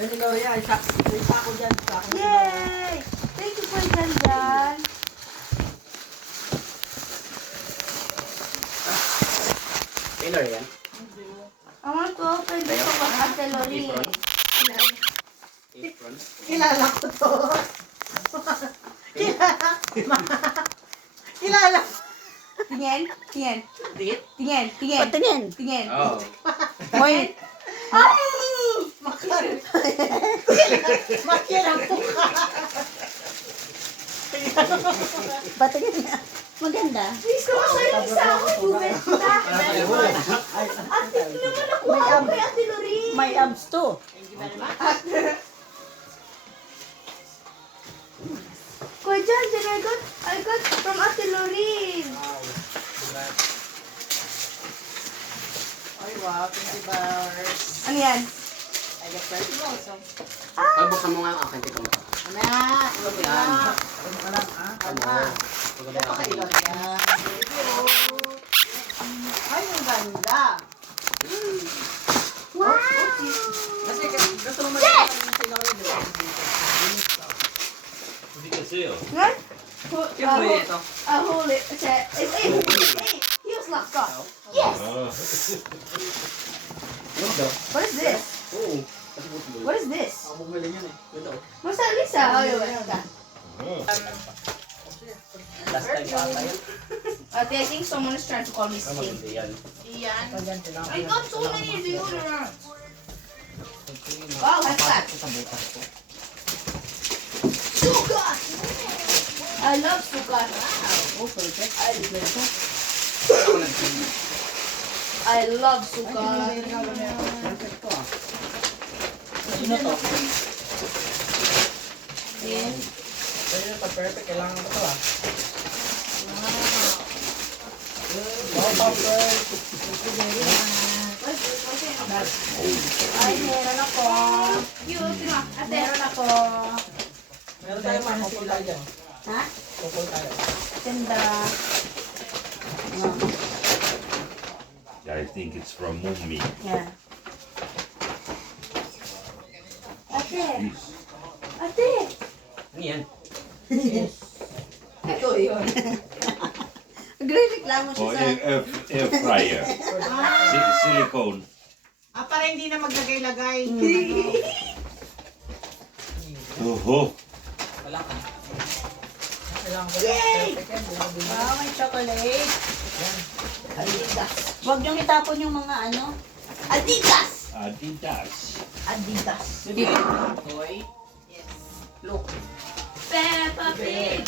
Yan ni Loria, isa ako dyan. Yay! Thank you for dyan. Taylor yan. I want to open this one at the Lori. Apron. Kilala ko to. Kilala. Tingin, tingin, Dikit? tingin, tingin. Patingin. Tingin. Oo. Wait. Ay! Makar. Makir ang puka. Patingin na. Maganda. Please, kumasalit sa ako. Tubig kita. Ate, naman nakuha ko kay Ate Lori. May abs to. Kuya John, then I got from Ate Lori. Ay, wow. 20 bars. Ano yan? I got 30 also. Pagbukan mo nga ang akin. Tika mo. Ano yan? Ano ba yan? Ano ka lang, ah? Ano? Ito ka ilot yan. Thank you. Ay, ang ganda. Wow! Kasi gusto mo mag-iwan ng sinori, di ba? Hindi kasi oh. What? ito? Hold it. Hey, he was locked off. Yes! Ano daw? What is this? Oo. What is this? Ako bumili yan eh. Ito. Masa Lisa? Oh, yun. Last time pa ata yan. Ate, I think someone is trying to call me Ano Steve. hindi yan? I got so many deodorants. Wow, high five. Sugar! I love sugar. Oh, perfect. I love sugar. Perfect to ah. Sino to? Yan. Pero pag perfect, kailangan ko to ah. Wow, perfect. Ay, meron ako. Cute. Ate. Meron ako. Meron tayo mga kupol tayo dyan. Ha? Kupol tayo. Ganda. I think it's from Mummy. Yeah. Ate. Jeez. Ate. Ano yan? Ito yun. Nagre-reklamo siya Oh, sa... air fryer. Silicone. Ah, para hindi na maglagay-lagay. Oh, Wala ka. Kailangan ko lang. Perfect yan. Bumabili. Wow, may chocolate. Adidas. Huwag niyong itapon yung mga ano. Adidas. Adidas. Adidas. Toy. Yes. Look. Peppa Pig.